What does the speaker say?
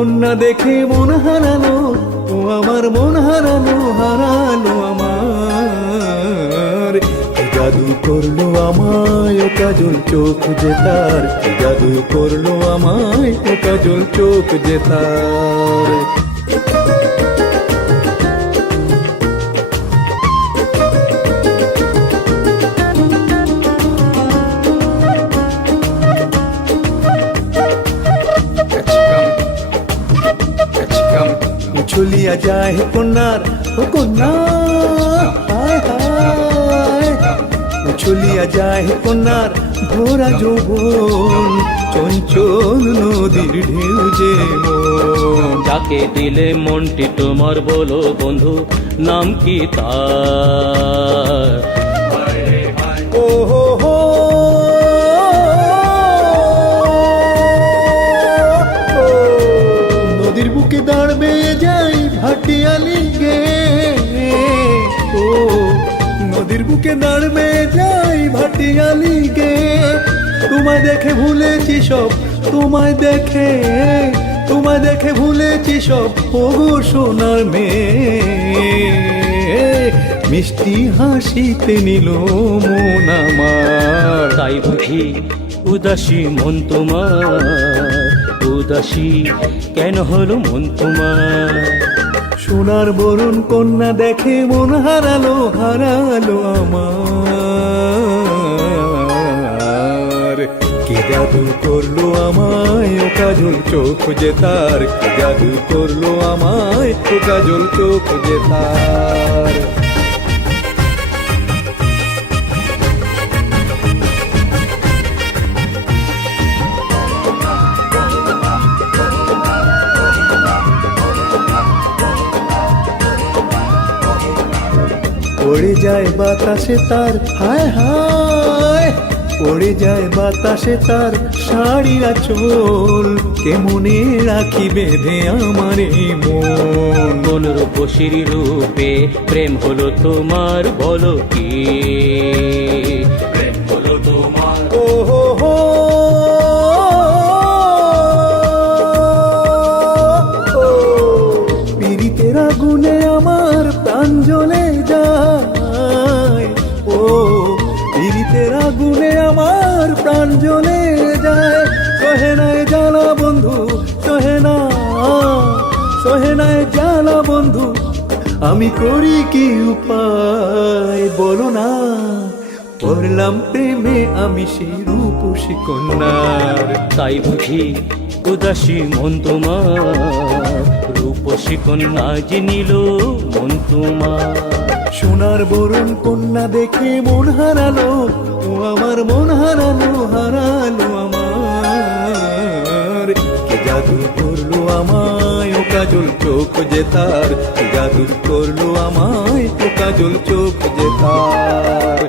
কন্যা দেখে মন হারালো, ও আমার মন হারালো, হারালো আমার। কি জাদু করলো আমায় ও কাজল চোখ যে তার, কি জাদু করলো আমায় ও কাজল চোখ যে তার। চলিয়া যায় কন্যার ও কন্যা, হায় হায়। চলিয়া যায় কন্যার ভরা যৌবন, চঞ্চল নদীর ঢেউ যে মন। যাকে দিলে মনটি তোমার বলো বন্ধু, নাম কি তার? ও হো হো নদীর বুকে দাঁড়বে যাই ভাটিয়ালি গে, ও নদীর বুকে দাঁড়বে যাই ভাটিয়ালি গে। তোমায় দেখে ভুলেছি সব, তোমায় দেখে, তোমায় দেখে ভুলেছি সব, ও গো সোনার মেয়ে। মিষ্টি হাসিতে নিল মন আমার, তাই বুঝি উদাসী মন তোমার, উদাসী কেন হলো মন তোমার? সোনার বরণ কন্যা দেখে মন হারালো, হারালো আমার। কি জাদু করলো আমায় ও কাজল চোখ যে তার, কি জাদু করলো আমায় ও কাজল চোখ যে তার। পড়ে যায় বাতাসে তার, হায় হায়। পড়ে যায় বাতাসে তার শাড়ির আঁচল, কেমনে রাখি বেঁধে আমার এই মন। কোন রূপসীর রূপে প্রেম হলো তোমার, বলো কি প্রেম হলো তোমার? ও হো হো পীড়িতের আগুনে আমার প্রাণ জ্বলে যায়, ও পীড়িতের আগুনে আমার প্রাণ জ্বলে যায়। সহে নাই জ্বালা বন্ধু, সহে না, সহে নাই জ্বালা বন্ধু, আমি করি কি উপায় বলো না। পড়লাম প্রেমে আমি সেই রূপসী কন্যার, তাই বুঝি উদাসী মন তোমার, রূপসী কন্যা যে নিল মন তোমার। সোনার বরণ কন্যা দেখে মন হারালো, ও আমার মন হারালো, হারালো আমার। কি জাদু করলো আমায় ও কাজল চোখ যে তার, কি জাদু করলো আমায় ও কাজল চোখ যে তার।